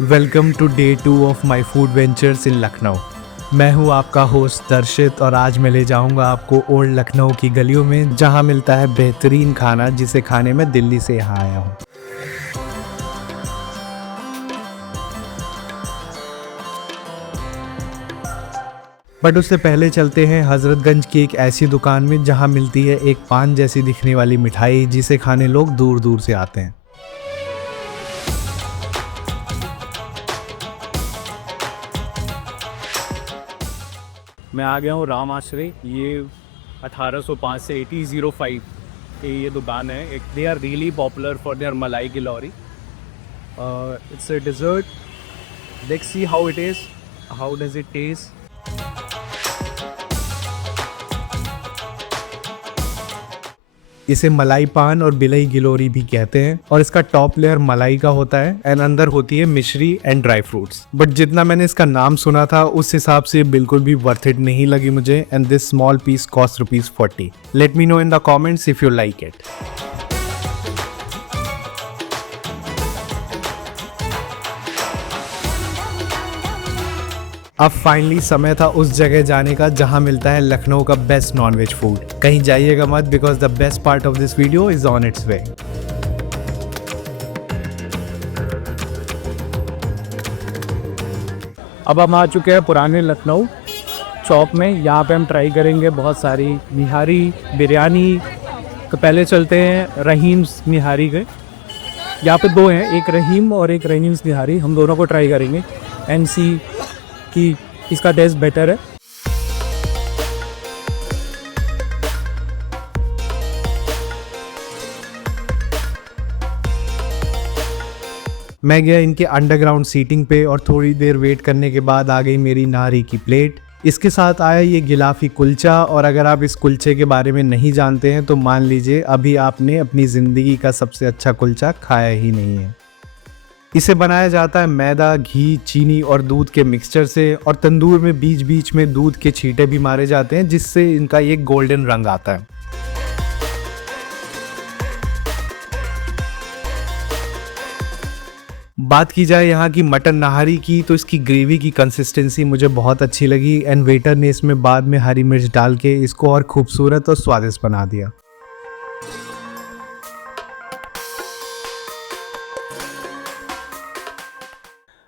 Welcome today 2 of my food ventures in Lucknow. मैं हूं आपका होस्ट दर्शित और आज मैं ले जाऊंगा आपको ओल्ड लखनऊ की गलियों में जहां मिलता है बेहतरीन खाना जिसे खाने में दिल्ली से यहाँ आया हूं। बट उससे पहले चलते हैं हजरतगंज की एक ऐसी दुकान में जहां मिलती है एक पान जैसी दिखने वाली मिठाई जिसे खाने लोग दूर दूर से आते हैं। मैं आ गया हूँ राम आश्रय। ये 1805 से 1805 ये दुकान है। एक they are really popular for their malai gilauri. It's a dessert. Let's see how it is, how does it taste. इसे मलाई पान और बिलई गिलोरी भी कहते हैं और इसका टॉप लेयर मलाई का होता है एंड अंदर होती है मिश्री एंड ड्राई फ्रूट्स। बट जितना मैंने इसका नाम सुना था उस हिसाब से बिल्कुल भी वर्थ इट नहीं लगी मुझे and this small piece cost ₹40। Let me know in the comments if you like it. अब फाइनली समय था उस जगह जाने का जहां मिलता है लखनऊ का बेस्ट नॉनवेज फूड। कहीं जाइएगा मत because the best part of this video is on its way. अब हम आ चुके हैं पुराने लखनऊ चौक में। यहाँ पे हम ट्राई करेंगे बहुत सारी निहारी बिरयानी। तो पहले चलते हैं रहीम्स निहारी के। यहाँ पे दो हैं, एक रहीम और एक रहीम्स निहारी। हम दोनों को ट्राई करेंगे एंड सी कि इसका टेस्ट बेटर है। मैं गया इनके अंडरग्राउंड सीटिंग पे और थोड़ी देर वेट करने के बाद आ गई मेरी नारी की प्लेट। इसके साथ आया ये गिलाफी कुलचा। और अगर आप इस कुलचे के बारे में नहीं जानते हैं तो मान लीजिए अभी आपने अपनी ज़िंदगी का सबसे अच्छा कुलचा खाया ही नहीं है। इसे बनाया जाता है मैदा, घी, चीनी और दूध के मिक्सचर से और तंदूर में बीच बीच में दूध के छींटे भी मारे जाते हैं जिससे इनका ये गोल्डन रंग आता है। बात की जाए यहाँ की मटन नहारी की तो इसकी ग्रेवी की कंसिस्टेंसी मुझे बहुत अच्छी लगी एंड वेटर ने इसमें बाद में हरी मिर्च डाल के इसको और खूबसूरत और स्वादिष्ट बना दिया।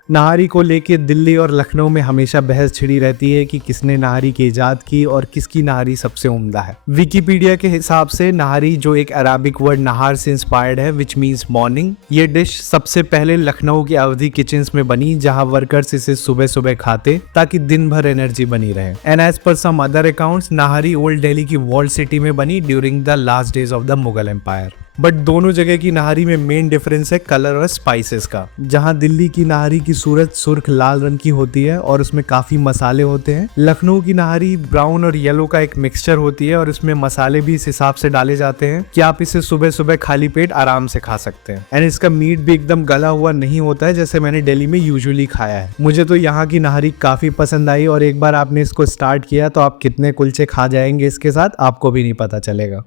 नहारी को लेके दिल्ली और लखनऊ में हमेशा बहस छिड़ी रहती है कि किसने नहारी की इजाद की और किसकी नहारी सबसे उम्दा है। विकिपीडिया के हिसाब से नहारी जो एक अराबिक वर्ड नहार से इंस्पायर्ड है विच मीन्स मॉर्निंग। ये डिश सबसे पहले लखनऊ के अवधी किचन्स में बनी जहां वर्कर्स इसे सुबह सुबह खाते ताकि दिन भर एनर्जी बनी रहे। And as per some other accounts nahari old Delhi की वॉल्ड सिटी में बनी during the last days of the Mughal empire. But दोनों जगह की नहारी में मेन डिफरेंस है कलर और स्पाइसेस का। जहां दिल्ली की नहारी की सूरत सुर्ख लाल रंग की होती है और उसमें काफी मसाले होते हैं, लखनऊ की नहारी ब्राउन और येलो का एक मिक्सचर होती है और इसमें मसाले भी इस हिसाब से डाले जाते हैं कि आप इसे सुबह सुबह खाली पेट आराम से खा सकते हैं। एंड इसका मीट भी एकदम गला हुआ नहीं होता है जैसे मैंने दिल्ली में यूजुअली खाया है। मुझे तो यहाँ की नहारी काफी पसंद आई और एक बार आपने इसको स्टार्ट किया तो आप कितने कुलचे खा जाएंगे इसके साथ आपको भी नहीं पता चलेगा।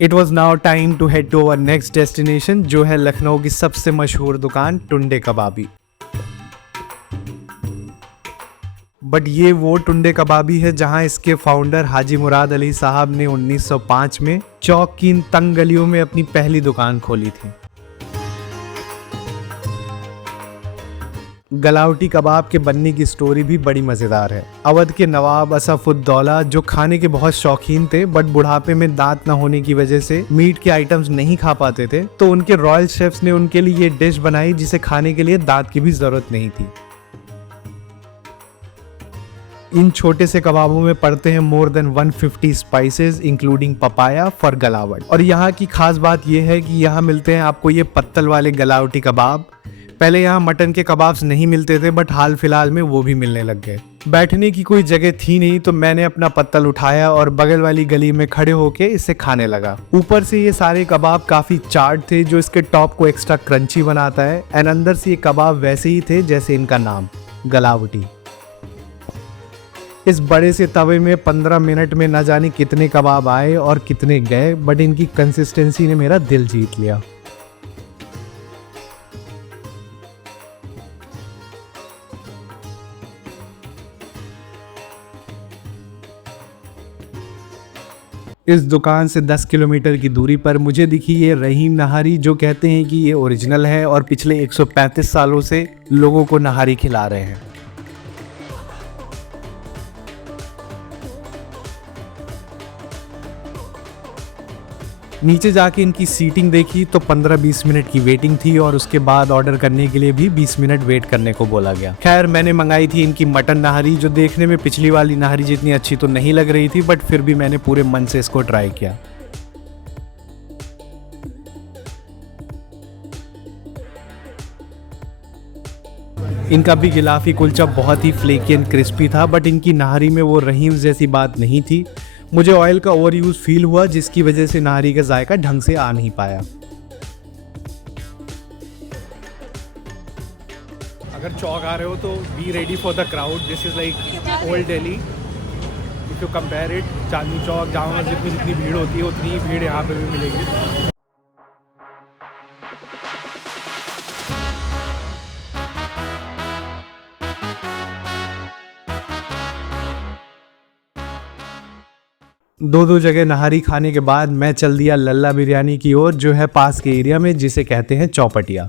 It was now time to head to our next destination जो है लखनऊ की सबसे मशहूर दुकान टुंडे कबाबी। बट ये वो टुंडे कबाबी है जहां इसके फाउंडर हाजी मुराद अली साहब ने 1905 में चौक की इन तंग गलियों में अपनी पहली दुकान खोली थी। गलावटी कबाब के बनने की स्टोरी भी बड़ी मज़ेदार है। अवध के नवाब असफुद्दौला जो खाने के बहुत शौकीन थे बट बुढ़ापे में दांत न होने की वजह से मीट के आइटम्स नहीं खा पाते थे तो उनके रॉयल शेफ्स ने उनके लिए ये डिश बनाई जिसे खाने के लिए दांत की भी जरूरत नहीं थी। इन छोटे से कबाबों में पड़ते हैं more than 150 spices including papaya for galawat. और यहाँ की खास बात यह है कि यहाँ मिलते हैं आपको ये पत्तल वाले गलावटी कबाब। पहले यहाँ मटन के कबाब्स नहीं मिलते थे बट हाल फिलहाल में वो भी मिलने लग गए। बैठने की कोई जगह थी नहीं तो मैंने अपना पत्तल उठाया और बगल वाली गली में खड़े होके इसे खाने लगा। ऊपर से ये सारे कबाब काफी चार्ड थे जो इसके टॉप को एक्स्ट्रा क्रंची बनाता है एंड अंदर से ये कबाब वैसे ही थे जैसे इनका नाम, गलावटी। इस बड़े से तवे में 15 मिनट में न जाने कितने कबाब आए और कितने गए, बट इनकी कंसिस्टेंसी ने मेरा दिल जीत लिया। इस दुकान से 10 किलोमीटर की दूरी पर मुझे दिखी ये रहीम नहारी, जो कहते हैं कि ये ओरिजिनल है और पिछले 135 सालों से लोगों को नहारी खिला रहे हैं। नीचे जाके इनकी सीटिंग देखी तो 15-20 मिनट की वेटिंग थी और उसके बाद ऑर्डर करने के लिए भी 20 मिनट वेट करने को बोला गया। खैर, मैंने मंगाई थी इनकी मटन नहारी, जो देखने में पिछली वाली नहारी जितनी अच्छी तो नहीं लग रही थी, बट फिर भी मैंने पूरे मन से इसको ट्राई किया। इनका भी गिलाफी कुलचा बहुत ही फ्लेकी एंड क्रिस्पी था, बट इनकी नहारी में वो रहीम जैसी बात नहीं थी। मुझे ऑयल का ओवर यूज फील हुआ, जिसकी वजह से नहारी का जायका ढंग से आ नहीं पाया। अगर चौक आ रहे हो तो be ready for the crowd. This is like old Delhi. If you compare it, Chandni Chowk, Jama Masjid में जितनी भीड़ होती है उतनी ही भीड़ यहाँ पे भी मिलेगी। दो जगह नहारी खाने के बाद मैं चल दिया लल्ला बिरयानी की ओर, जो है पास के एरिया में, जिसे कहते हैं चौपटिया।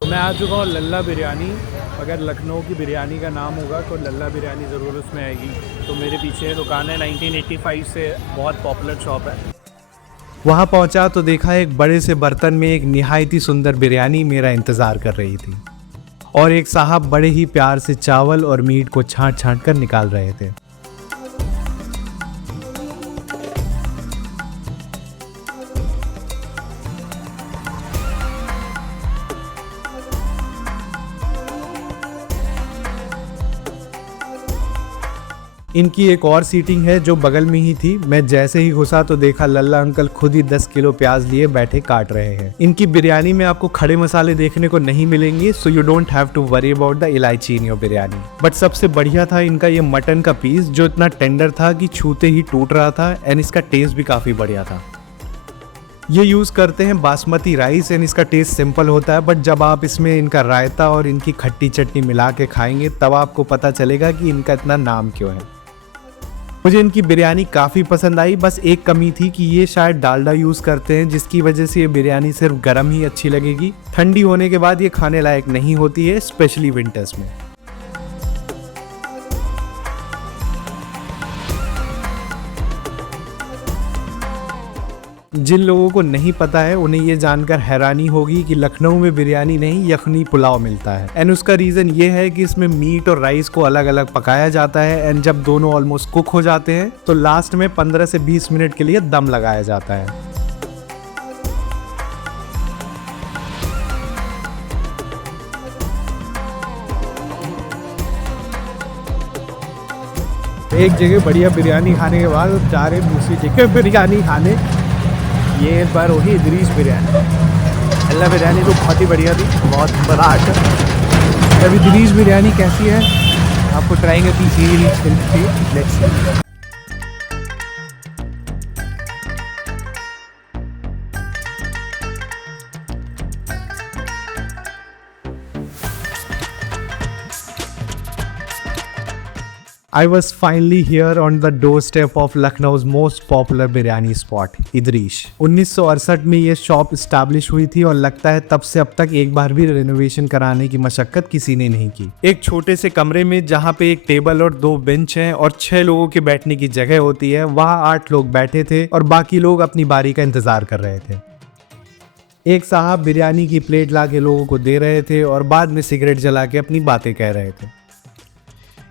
मैं आ चुका हूँ लल्ला बिरयानी। अगर लखनऊ की बिरयानी का नाम होगा तो लल्ला बिरयानी ज़रूर उसमें आएगी। तो मेरे पीछे दुकान है, 1985 से बहुत पॉपुलर शॉप है। वहाँ पहुँचा तो देखा एक बड़े से बर्तन में एक निहायत ही सुंदर बिरयानी मेरा इंतज़ार कर रही थी, और एक साहब बड़े ही प्यार से चावल और मीट को छाँट छाँट कर निकाल रहे थे। इनकी एक और सीटिंग है जो बगल में ही थी। मैं जैसे ही घुसा तो देखा लल्ला अंकल खुद ही 10 किलो प्याज लिए बैठे काट रहे हैं। इनकी बिरयानी में आपको खड़े मसाले देखने को नहीं मिलेंगे, so you don't have to worry about the elaichi in your biryani. But सबसे बढ़िया था इनका ये मटन का पीस, जो इतना टेंडर था कि छूते ही टूट रहा था, एंड इसका टेस्ट भी काफी बढ़िया था। ये यूज़ करते हैं बासमती राइस एंड इसका टेस्ट सिंपल होता है, बट जब आप इसमें इनका रायता और इनकी खट्टी चटनी मिला के खाएंगे तब आपको पता चलेगा कि इनका इतना नाम क्यों है। मुझे इनकी बिरयानी काफ़ी पसंद आई, बस एक कमी थी कि ये शायद डालडा यूज़ करते हैं, जिसकी वजह से ये बिरयानी सिर्फ गर्म ही अच्छी लगेगी। ठंडी होने के बाद ये खाने लायक नहीं होती है, स्पेशली विंटर्स में। जिन लोगों को नहीं पता है उन्हें ये जानकर हैरानी होगी कि लखनऊ में बिरयानी नहीं यखनी पुलाव मिलता है, एंड उसका रीज़न ये है कि इसमें मीट और राइस को अलग अलग पकाया जाता है, एंड जब दोनों ऑलमोस्ट कुक हो जाते हैं तो लास्ट में 15 से 20 मिनट के लिए दम लगाया जाता है। एक जगह बढ़िया बिरयानी खाने के बाद जा रहे दूसरी जगह बिरयानी खाने। ये बार होगी इदरीश बिरयानी। लल्ला बिरयानी तो बहुत ही बढ़िया थी, बहुत बराट। जब इदरीश बिरयानी कैसी है आपको ट्राई करती है। I was finally here on the doorstep of Lucknow's most popular biryani spot, Idris. 1968 में ये शॉप इस्टेब्लिश हुई थी और लगता है तब से अब तक एक बार भी रेनोवेशन कराने की मशक्कत किसी ने नहीं की। एक छोटे से कमरे में जहाँ पे एक टेबल और 2 बेंच हैं और 6 लोगों के बैठने की जगह होती है, वहाँ 8 लोग बैठे थे और बाकी लोग अपनी बारी का इंतजार कर रहे थे। एक साहब बिरयानी की प्लेट ला के लोगों को दे रहे थे और बाद में सिगरेट जला के अपनी बातें कह रहे थे।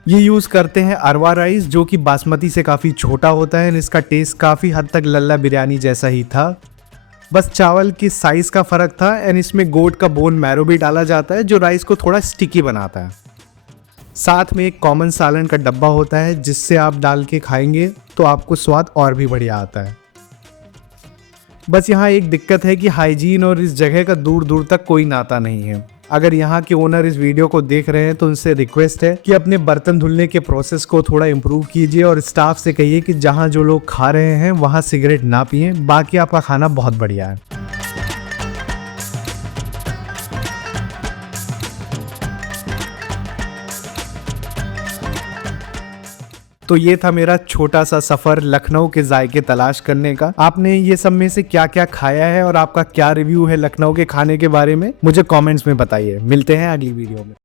ये यूज़ करते हैं अरवा राइस, जो कि बासमती से काफ़ी छोटा होता है। इसका टेस्ट काफ़ी हद तक लल्ला बिरयानी जैसा ही था, बस चावल की साइज़ का फ़र्क था, एंड इसमें गोट का बोन मैरो भी डाला जाता है जो राइस को थोड़ा स्टिकी बनाता है। साथ में एक कॉमन सालन का डब्बा होता है जिससे आप डाल के खाएंगे तो आपको स्वाद और भी बढ़िया आता है। बस यहाँ एक दिक्कत है कि हाइजीन और इस जगह का दूर दूर तक कोई नाता नहीं है। अगर यहाँ के ओनर इस वीडियो को देख रहे हैं तो उनसे रिक्वेस्ट है कि अपने बर्तन धुलने के प्रोसेस को थोड़ा इम्प्रूव कीजिए और स्टाफ से कहिए कि जहाँ जो लोग खा रहे हैं वहाँ सिगरेट ना पिए, बाकी आपका खाना बहुत बढ़िया है। तो ये था मेरा छोटा सा सफर लखनऊ के जायके तलाश करने का। आपने ये सब में से क्या क्या खाया है और आपका क्या रिव्यू है लखनऊ के खाने के बारे में, मुझे कमेंट्स में बताइए। मिलते हैं अगली वीडियो में।